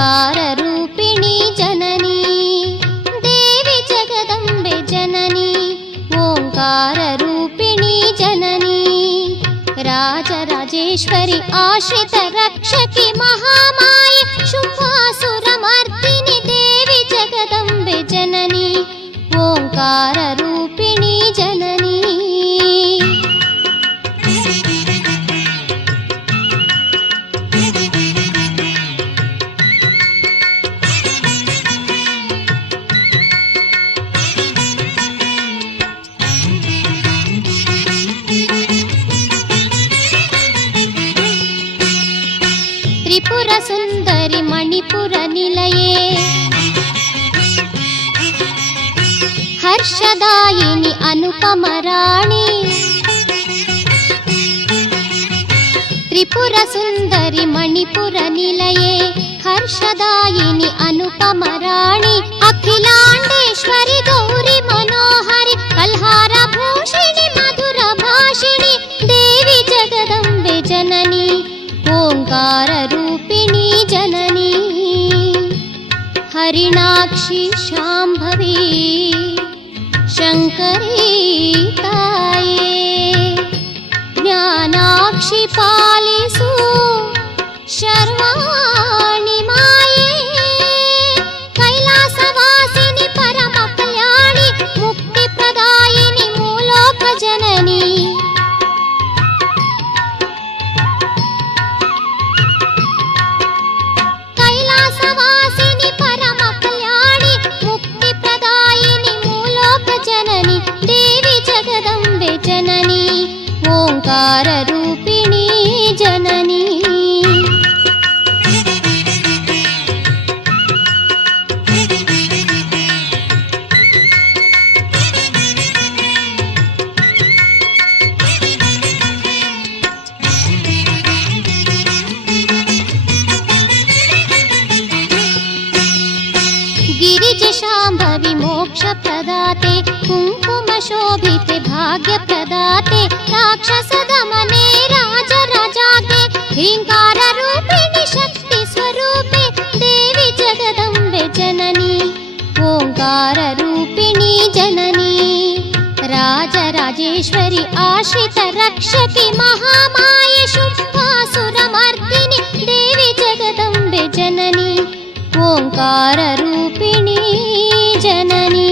ಓಂಕಾರರೂಪಿಣಿ ಜನನಿ ದೇವಿ ಜಗದಂಬೆ ಜನನಿ ಓಂಕಾರರೂಪಿಣಿ ಜನನಿ ರಾಜರಾಜೇಶ್ವರಿ ಆಶ್ರಿತ ರಕ್ಷಕಿ ಮಹಾಮಾಯೆ ಶುಂಭಾಸುರಮರ್ದಿನಿ ದೇವಿ ಜಗದಂಬೆ ಜನನಿ ಓಂಕಾರರೂಪಿಣಿ ಜನನಿ ತ್ರಿಪುರ ಸುಂದರಿ ಮಣಿಪುರ ನಿಲಯೇ ಹರ್ಷದಾಯಿನಿ ಅನುಪಮ ರಾಣಿ ತ್ರಿಪುರ ಸುಂದರಿ ಮಣಿಪುರ ನಿಲಯೇ ಹರ್ಷದಾಯಿನಿ ಅನುಪಮ ರಾಣಿ ಅಖಿಲಾಂಡೇಶ್ವರಿ ಗೌರಿ ಮನೋಹರಿ ಕಲ್ಹಾರ ಭೂಷಿಣಿ ಮಧುರ ಭಾಷಿಣಿ ದೇವಿ ಜಗದಂಬೆ ಜನನಿ ಓಂಕಾರರೂಪಿಣಿ ಜನನಿ ಹರಿಣಾಕ್ಷಿ ಶಾಂಭವಿ ಶಂಕರಿ ತಾಯೇ ಜ್ಞಾನಾಕ್ಷಿ ಪಾಲಿಸು ಶರ್ವಾಣಿ ಮಾಯೇ ಕೈಲಾಸವಾಸಿನಿ ಪರಮ ಕಲ್ಯಾಣಿ ಮುಕ್ತಿ ಪ್ರದಾಯಿನಿ ಮೂಲೋಕ ಜನನಿ ಕೈಲಾಸವಾಸಿನಿ ಪರಮ ಕಲ್ಯಾಣಿ ಮುಕ್ತಿ ಪ್ರದಾಯಿನಿ ಮೂಲೋಕ ಜನನಿ ದೇವಿ ಜಗದಂಬೆ ಜನನಿ ಓಂಕಾರರೂಪಿಣಿ ಜನನಿ ಗಿರಿಜೆ ಶಾಂಭವಿ ಮೋಕ್ಷ ಪ್ರದಾತೆ ಕುಂಕುಮ ಶೋಭಿತೆ ಭಾಗ್ಯ ಪ್ರದಾತೆ ರಾಕ್ಷಸ ದಮನೆ ರಾಜ ರಾಜಾತೆ ಹ್ರೀಂಕಾರ ರೂಪಿಣಿ ಶಕ್ತಿ ಸ್ವರೂಪೆ ದೇವಿ ಜಗದಂಬೆ ಜನನಿ ಓಂಕಾರ ರೂಪಿಣಿ ಜನನಿ ರಾಜರಾಜೇಶ್ವರಿ ಆಶ್ರಿತ ರಕ್ಷಕಿ ಮಹಾಮಾಯೆ ಶುಂಭಾಸುರಮರ್ದಿನಿ ದೇವಿ ಜಗದಂಬೆ ಜನನಿ ಓಂಕಾರರೂಪಿಣಿ ಜನನಿ